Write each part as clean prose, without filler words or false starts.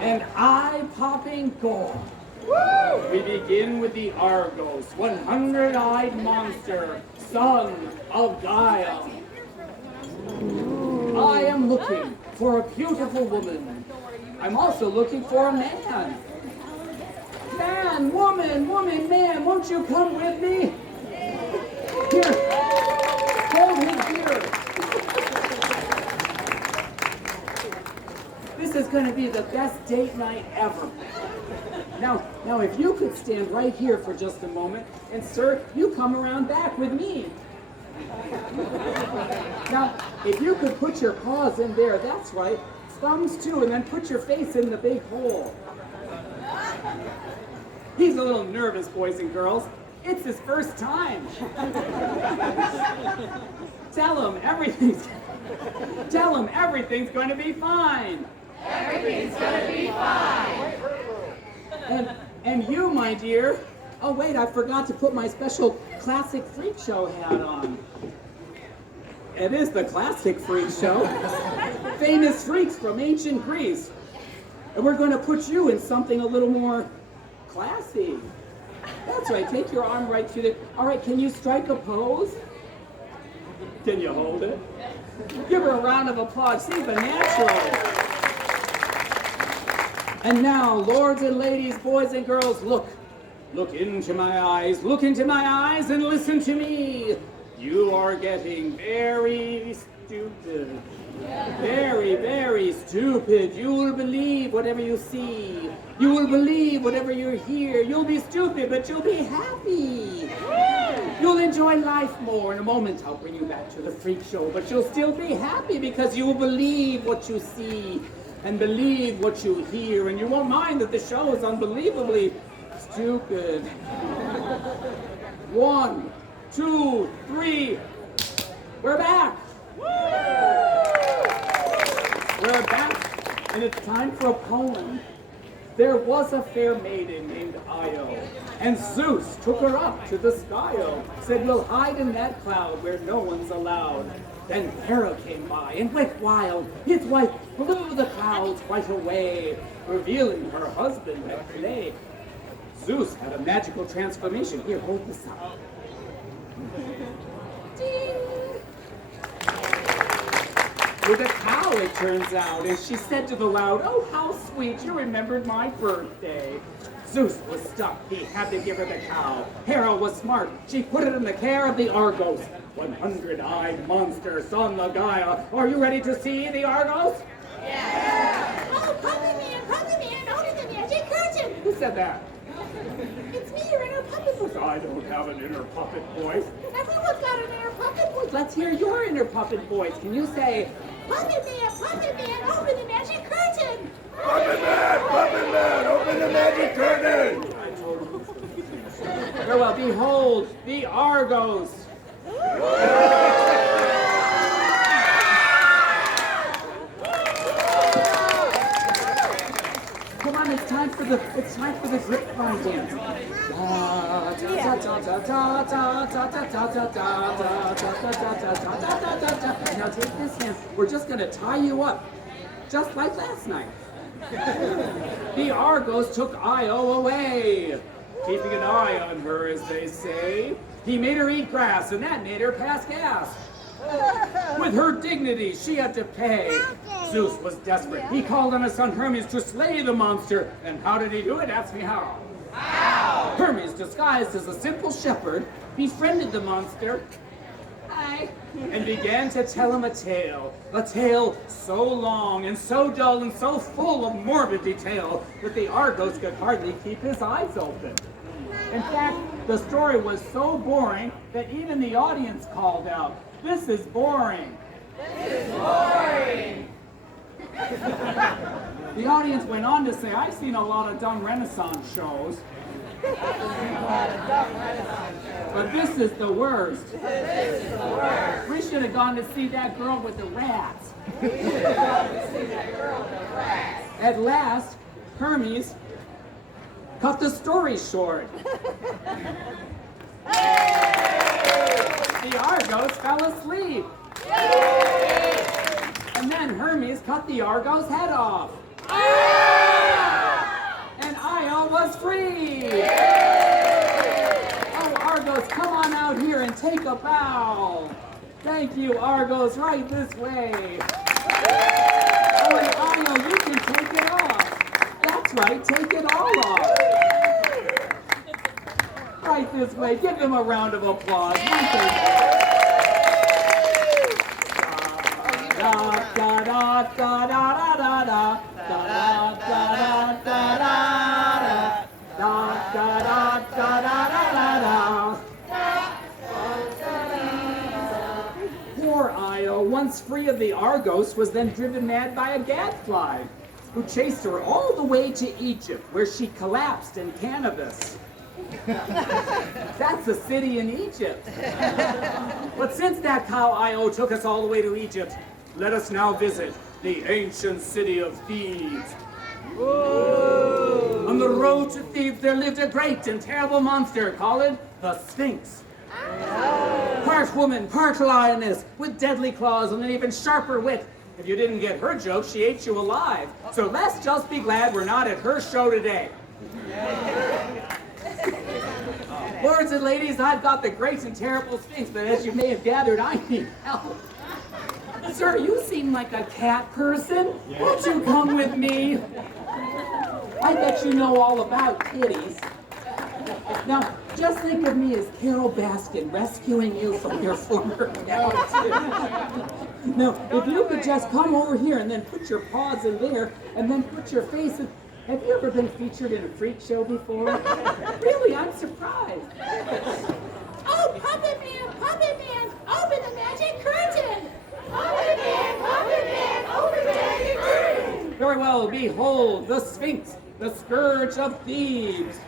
and eye-popping gore. We begin with the Argos, 100-eyed monster, son of Gaia. I am looking for a beautiful woman. I'm also looking for a man. Man, woman, man, won't you come with me? Here, hold his beard. This is going to be the best date night ever. Now, if you could stand right here for just a moment, and sir, you come around back with me. Now, if you could put your paws in there, that's right, thumbs too, and then put your face in the big hole. He's a little nervous, boys and girls. It's his first time. Tell him everything's going to be fine. Everything's gonna be fine. And you, my dear. Oh wait, I forgot to put my special classic freak show hat on. It is the classic freak show. Famous freaks from ancient Greece. And we're going to put you in something a little more classy. That's right, take your arm right through there. All right, can you strike a pose? Can you hold it? Give her a round of applause. She's a natural. And now, lords and ladies, boys and girls, look into my eyes, and listen to me. You are getting very stupid. Very, very stupid. You will believe whatever you see. You will believe whatever you hear. You'll be stupid, but you'll be happy. You'll enjoy life more. In a moment, I'll bring you back to the freak show, but you'll still be happy because you will believe what you see and believe what you hear, and you won't mind that the show is unbelievably stupid. 1, 2, 3. We're back. We're back, and it's time for a poem. There was a fair maiden named Io, and Zeus took her up to the sky-o, said, we'll hide in that cloud where no one's allowed. Then Hera came by and went wild. His wife blew the clouds right away, revealing her husband at play. Zeus had a magical transformation. Here, hold this up. Ding! With a cow, it turns out, and she said to the loud, oh, how sweet, you remembered my birthday. Zeus was stuck. He had to give her the cow. Hera was smart. She put it in the care of the Argos. 100-eyed monster, son of Gaia. Are you ready to see the Argos? Yeah! Oh, puppet man, open the magic curtain! Who said that? It's me, your inner puppet voice. I don't have an inner puppet voice. Everyone's got an inner puppet voice. Let's hear your inner puppet voice. Can you say, Puppet man, open the magic curtain! Puppet man, open the magic curtain! Very well, behold, the Argos. Come on, it's time for the grapevine dance. Now take this hand. We're just gonna tie you up, just like last night. The Argos took Io away, keeping an eye on her, as they say. He made her eat grass, and that made her pass gas. With her dignity, she had to pay. Zeus was desperate. He called on his son Hermes to slay the monster. And how did he do it? Ask me how. How? Hermes, disguised as a simple shepherd, befriended the monster. Hi. And began to tell him a tale so long and so dull and so full of morbid detail that the Argos could hardly keep his eyes open. In fact, the story was so boring that even the audience called out, "This is boring." This is boring. The audience went on to say, I've seen a lot of dumb Renaissance shows, but this is the worst. This is the worst. We should have gone to see that girl with the rats. We should have gone to see that girl with the rats. At last, Hermes cut the story short. The Argos fell asleep. And then Hermes cut the Argos' head off. Thank you, Argos. Right this way. Oh, and Io, you can take it off. That's right, take it all off. Right this way. Give them a round of applause. Right this way. Da da da da da da da da da da da da da. Poor Io, once free of the Argos, was then driven mad by a gadfly, who chased her all the way to Egypt, where she collapsed in cannabis. That's a city in Egypt. But since that cow Io took us all the way to Egypt, let us now visit the ancient city of Thebes. Whoa. On the road to Thebes, there lived a great and terrible monster called the Sphinx. Part woman, part lioness, with deadly claws and an even sharper wit. If you didn't get her joke, she ate you alive. So let's just be glad we're not at her show today. Lords and ladies, I've got the great and terrible Sphinx, but as you may have gathered, I need help. Sir, you seem like a cat person. Won't you come with me? I bet you know all about kitties. Now, just think of me as Carol Baskin rescuing you from your former cat. Now, if you could just come over here and then put your paws in there and then put your face in... Have you ever been featured in a freak show before? Really, I'm surprised. Oh, Puppet Man, open the magic curtain! Puppet Man, open the magic curtain! Very well, behold, the Sphinx, the scourge of Thebes.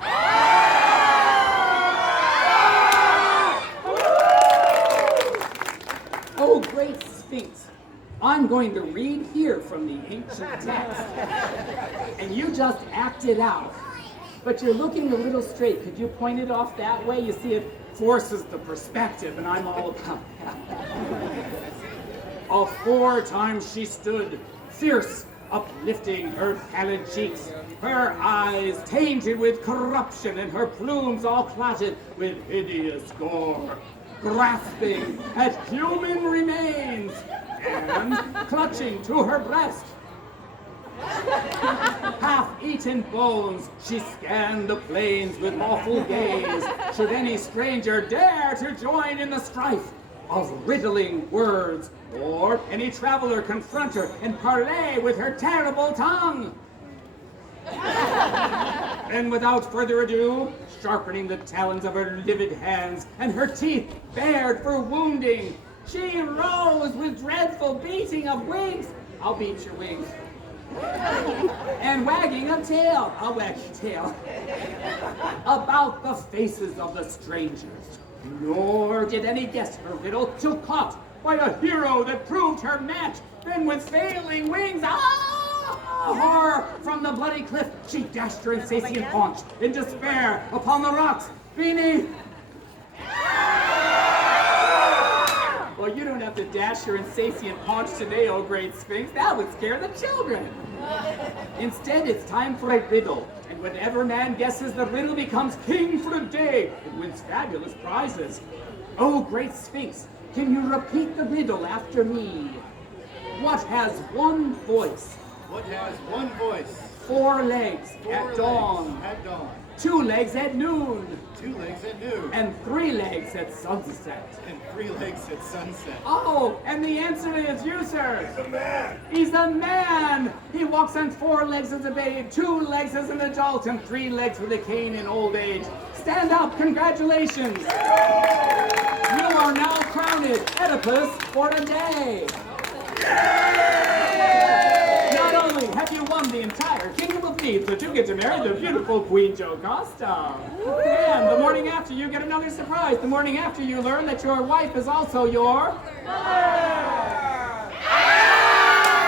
Oh, great Sphinx, I'm going to read here from the ancient text, and you just act it out. But you're looking a little straight. Could you point it off that way? You see, it forces the perspective, and I'm all about that. Aforetime she stood, fierce, uplifting her pallid cheeks, her eyes tainted with corruption, and her plumes all clotted with hideous gore, grasping at human remains, and clutching to her breast half-eaten bones, she scanned the plains with awful gaze. Should any stranger dare to join in the strife of riddling words, or any traveler confront her and parley with her terrible tongue. And without further ado, sharpening the talons of her livid hands and her teeth bared for wounding, she rose with dreadful beating of wings. I'll beat your wings. And wagging a tail, I'll wag your tail, about the faces of the strangers. Nor did any guess her riddle till caught by a hero that proved her match. Then with failing wings, horror from the bloody cliff, she dashed her insatiate paunch in despair upon the rocks beneath. Well, you don't have to dash your insatiate paunch today, oh great Sphinx. That would scare the children. Instead, it's time for a riddle. And whenever man guesses the riddle becomes king for the day and wins fabulous prizes. Oh great Sphinx, can you repeat the riddle after me? What has one voice? What has one voice? 4 legs at dawn. At dawn. 2 legs at noon. 2 legs at noon. And 3 legs at sunset. And 3 legs at sunset. Oh, and the answer is you, sir. He's a man. He's a man. He walks on 4 legs as a babe, 2 legs as an adult, and 3 legs with a cane in old age. Stand up, congratulations. You are now crowned Oedipus for a day. Not only have you won the entire kingdom of Thebes, but you get to marry the beautiful Queen Jocasta. And the morning after, you get another surprise. The morning after, you learn that your wife is also your mother.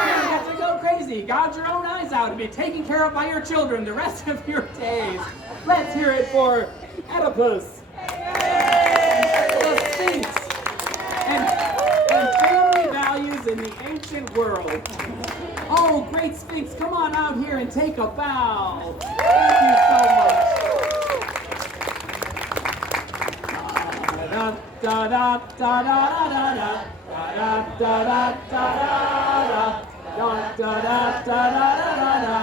You get to go crazy, gouge your own eyes out, and be taken care of by your children the rest of your days. Let's hear it for Oedipus, the Sphinx, and family values in the ancient world. Oh, great Sphinx, come on out here and take a bow. Thank you so much. Da da da da da da da da da da da da da da da da da da.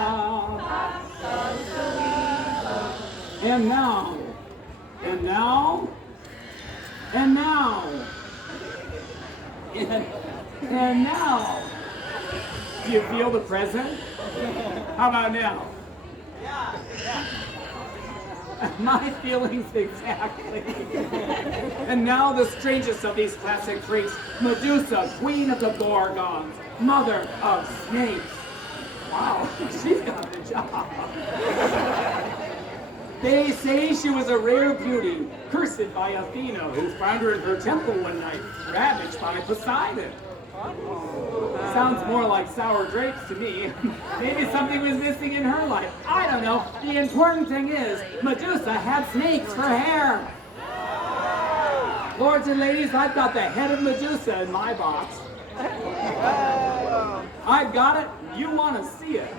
And now, and now, and now, and now. Do you feel the present? How about now? My feelings exactly. And now the strangest of these classic freaks, Medusa, queen of the Gorgons, mother of snakes. Wow, she's got the job. They say she was a rare beauty, cursed by Athena, who found her in her temple one night, ravaged by Poseidon. Sounds more like sour grapes to me. Maybe something was missing in her life. I don't know. The important thing is, Medusa had snakes for hair. Lords and ladies, I've got the head of Medusa in my box. I've got it. You want to see it.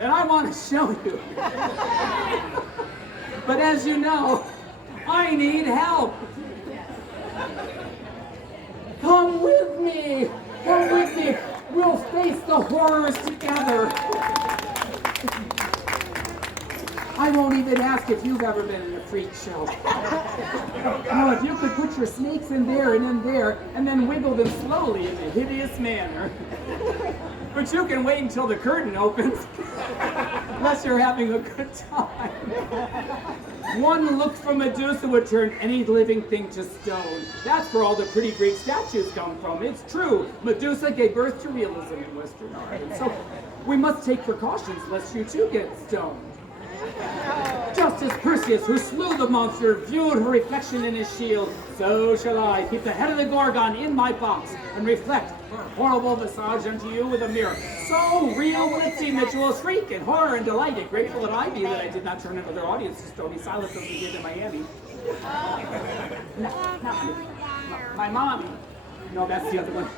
And I want to show you. But as you know, I need help. Come with me! Come with me! We'll face the horrors together! I won't even ask if you've ever been in a freak show. Now, if you could put your snakes in there, and then wiggle them slowly in a hideous manner. But you can wait until the curtain opens, unless you're having a good time. One look from Medusa would turn any living thing to stone. That's where all the pretty Greek statues come from. It's true. Medusa gave birth to realism in Western art. And so we must take precautions lest you too get stoned. Just as Perseus, who slew the monster, viewed her reflection in his shield, so shall I keep the head of the Gorgon in my box and reflect her horrible visage unto you with a mirror. So real will it seem that you will shriek in horror and delight. Grateful that I be that I did not turn another audience to stony silence as we did in Miami. My mommy. No, that's the other one.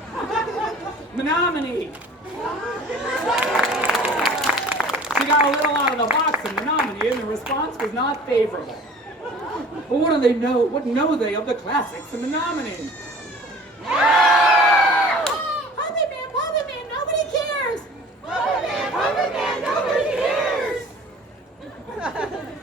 Menominee. She got a little out of the box in Menominee, and the response was not favorable. But what do they know? What know they of the classics in Menominee? Puppet Man, nobody cares! Puppet Man, nobody cares!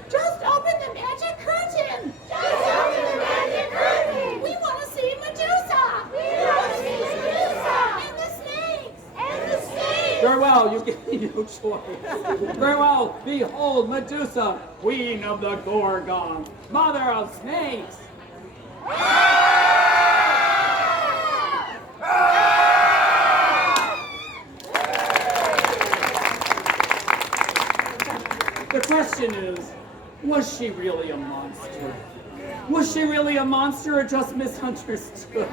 Just open the magic curtain! Just open the magic curtain! We want to see Medusa! We want to see Medusa! And the snakes! And the snakes! Very well, you give me no choice. Very well, behold Medusa, queen of the Gorgons, mother of snakes. The question is, was she really a monster? Was she really a monster or just misunderstood?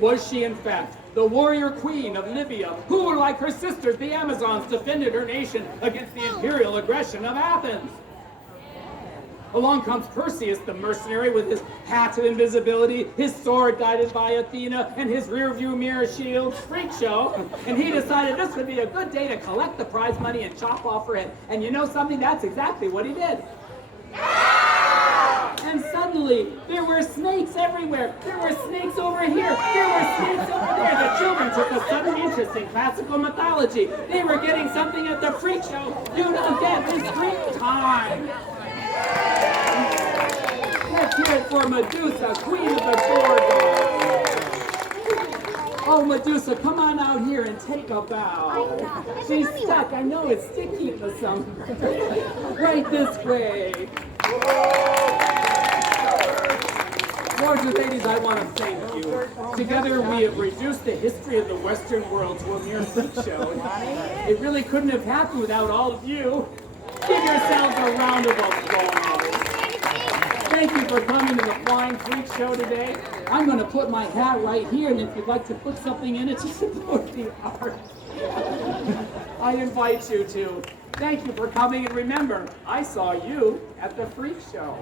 Was she, in fact, the warrior queen of Libya, who, like her sisters, the Amazons, defended her nation against the imperial aggression of Athens? Along comes Perseus, the mercenary, with his hat of invisibility, his sword guided by Athena, and his rearview mirror shield freak show. And he decided this would be a good day to collect the prize money and chop off her head. And you know something? That's exactly what he did. And suddenly, there were snakes everywhere. There were snakes over here. There were snakes over there. The children took a sudden interest in classical mythology. They were getting something at the freak show. You don't get this freak time. Let's hear it for Medusa, queen of the Gorgons. Oh, Medusa, come on out here and take a bow. She's stuck. I know it's sticky in the summer. Right this way. Lords and ladies, I want to thank you. Together we have reduced the history of the Western world to a mere freak show. It really couldn't have happened without all of you. Give yourselves a round of applause. Thank you for coming to the Flying Freak Show today. I'm going to put my hat right here, and if you'd like to put something in it to support the art, I invite you to. Thank you for coming, and remember, I saw you at the Freak Show.